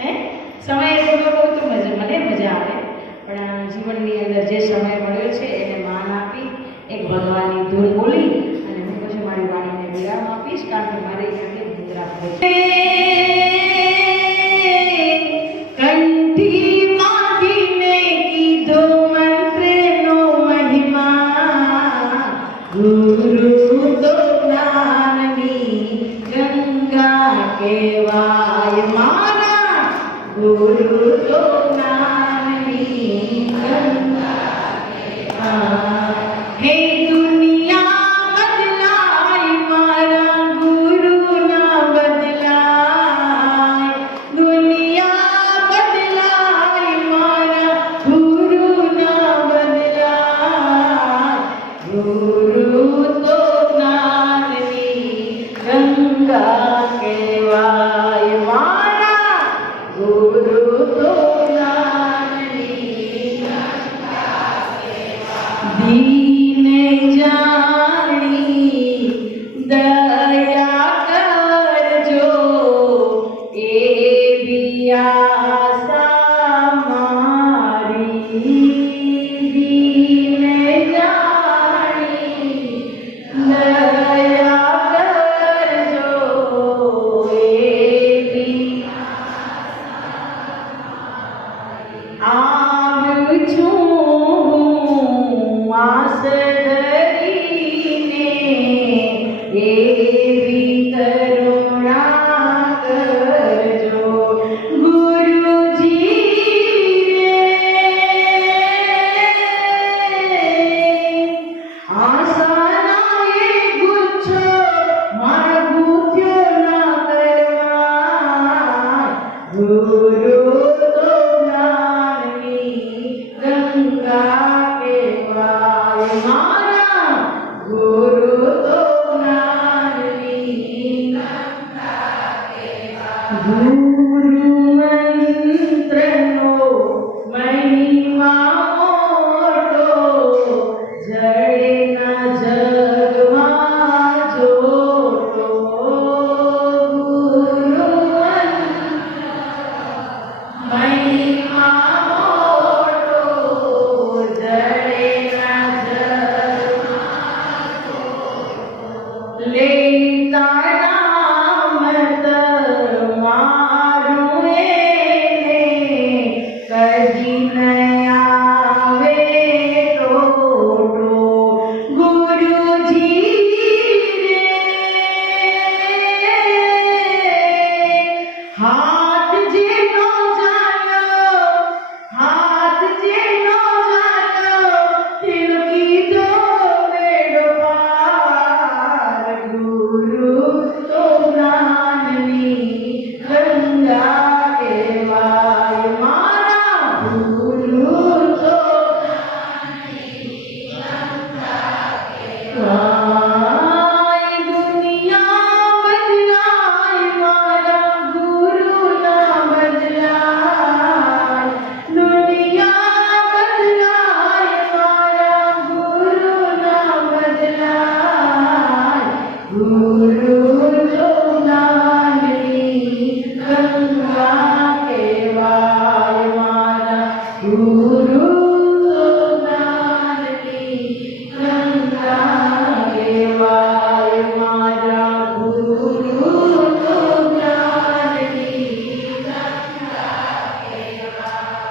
હે સમય થોડો બહુ તો મને મજા આવે, પણ જીવનની અંદર જે સમય મળ્યો છે એને માન આપી એક ભગવાનની ધૂન બોલી અને હું પછી મારી વાણીને વિરામ આપીશ, કારણ કે મારે અહીંયાથી મુદ્રા પડે છે. ગુરુ તો જ્ઞાનની ગંગા કહેવાય મારા, ગુરુ તો જ્ઞાનની ગંગા કહેવાય. હે દુનિયા બદલાય મારા ગુરુ ના બદલાય, દુનિયા બદલાય મારા ગુરુ ના બદલાય, ગુરુ તો જ્ઞાનની ગંગા કહેવાય મારા, ગુરુ તો જ્ઞાનની ગંગા કહેવાય. દીને જાણી દયા કરજો એવી આશા મારી, દીને જાણી દયા કરજો એવી આવ્યું છું આસ ધરીને, એવી કરુણા કરજો ગુરુજી રે. આશાના એ ગુચ્છો મારા ગુથ્યો ના કરવા, ગુરુ તો જ્ઞાનની ગંગા કહેવાય મારા, ગુરુ તો જ્ઞાનની ગંગા કહેવાય. ગુરુ મંત્રનો મહિમા મોટો, જડે ના જગમાં જોતો, ગુરુ મહિમા મોટો, જડે ના જગમાં જોતો. લેતા નામ તમારું એને કદી ન આવે ટોટો, ગુરુજી રે. હાથ જેનો જાણ્યો, હાથ જેનો જાણ્યો તિલકી દો બેડો પાર, ગુરુ તો જ્ઞાનની ગંગા